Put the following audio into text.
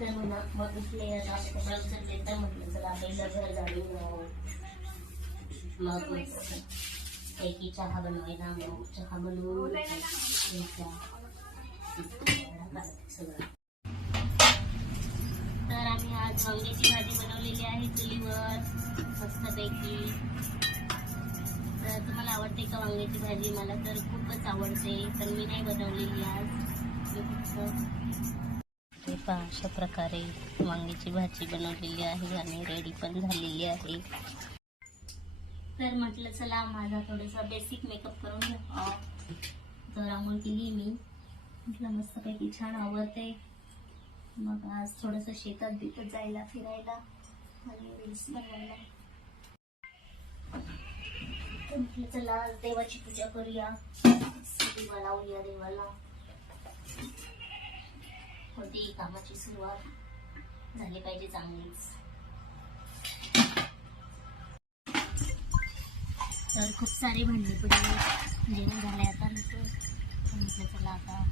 तर म्हणा मग उठले आता? कपडा उचलले तर म्हटलं चला पहिलं घर झाडून घ्यावं. मग पैकी चहा बनवायला मग चहा बनवून. सगळं तर आम्ही आज वांग्याची भाजी बनवलेली आहे चुलीवर मस्तपैकी. तर तुम्हाला आवडते का वांग्याची भाजी? मला तर खूपच आवडते पण मी नाही बनवलेली आज. मी फक्त ते पहा अशा प्रकारे वांग्याची भाजी बनवलेली आहे आणि रेडी पण झालेली आहे. तर म्हटलं चला माझा थोडासा बेसिक मेकअप करून घ्या तर आंघोळ केली मी म्हटलं मस्तपैकी छान आवडते. मग आज थोडंसं शेतात बिकत जायला फिरायला आणि रील्स बनवायला. म्हटलं चला आज देवाची पूजा करूया. दिवा लावूया देवाला. होती कामाची सुरुवात झाली पाहिजे चांगलीच. तर खूप सारे भांडे पडले जेवण झाले आता. आमचं चला आता